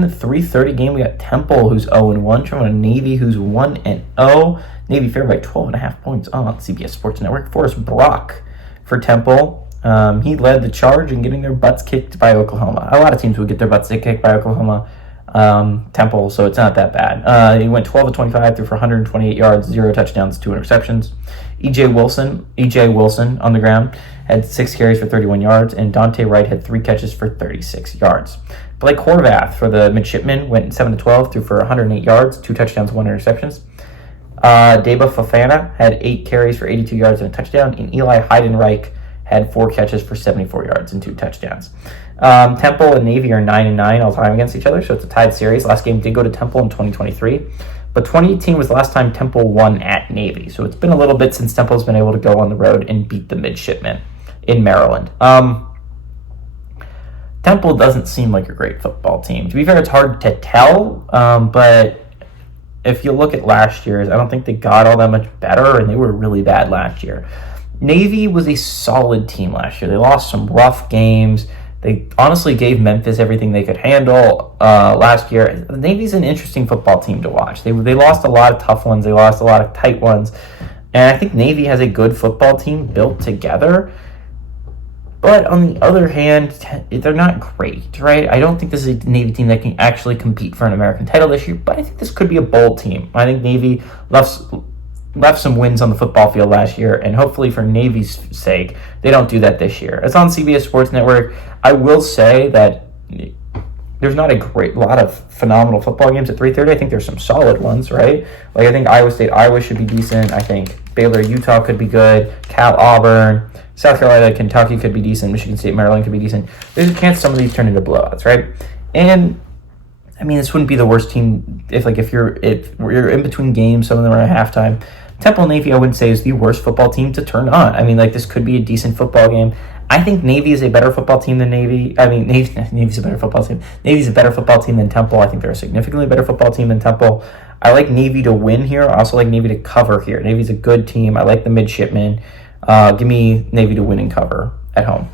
Wilson, 3:30 game. We got Temple, who's 0-1, trying to Navy, who's 1-0. Navy favored by 12.5 points on CBS Sports Network. Forrest Brock for Temple. He led the charge in getting their butts kicked by Oklahoma. A lot of teams would get their butts kicked by Oklahoma. Temple, so it's not that bad. He went 12 of 25, threw for 128 yards, 0 touchdowns, 2 interceptions. EJ Wilson on the ground had 6 carries for 31 yards, and Dante Wright had 3 catches for 36 yards. Blake Horvath for the Midshipmen went 7 of 12, threw for 108 yards, 2 touchdowns, 1 interceptions. Deba Fofana had 8 carries for 82 yards and a touchdown, and Eli Heidenreich had 4 catches for 74 yards and 2 touchdowns. Temple and Navy are 9-9 all time against each other, so it's a tied series. Last game did go to Temple in 2023, but 2018 was the last time Temple won at Navy, so it's been a little bit since Temple's been able to go on the road and beat the Midshipmen in Maryland. Temple doesn't seem like a great football team. To be fair, it's hard to tell, but if you look at last year's, I don't think they got all that much better, and they were really bad last year. Navy was a solid team last year. They lost some rough games. They honestly gave Memphis everything they could handle last year. Navy's an interesting football team to watch. They lost a lot of tough ones. They lost a lot of tight ones. And I think Navy has a good football team built together. But on the other hand, they're not great, right? I don't think this is a Navy team that can actually compete for an American title this year, but I think this could be a bowl team. I think Navy left some wins on the football field last year, and hopefully for Navy's sake, they don't do that this year. It's on CBS Sports Network. I will say that there's not a great lot of phenomenal football games at 3:30. I think there's some solid ones, right? Like I think Iowa State, Iowa should be decent. I think Baylor, Utah could be good. Cal, Auburn, South Carolina, Kentucky could be decent. Michigan State, Maryland could be decent. There's a chance some of these turn into blowouts, right? And I mean, this wouldn't be the worst team if you're in between games. Some of them are at halftime. Temple Navy, I wouldn't say, is the worst football team to turn on. I mean, this could be a decent football game. I think Navy is a better football team than Navy. I mean, Navy's a better football team. Navy's a better football team than Temple. I think they're a significantly better football team than Temple. I like Navy to win here. I also like Navy to cover here. Navy's a good team. I like the Midshipmen. Give me Navy to win and cover at home.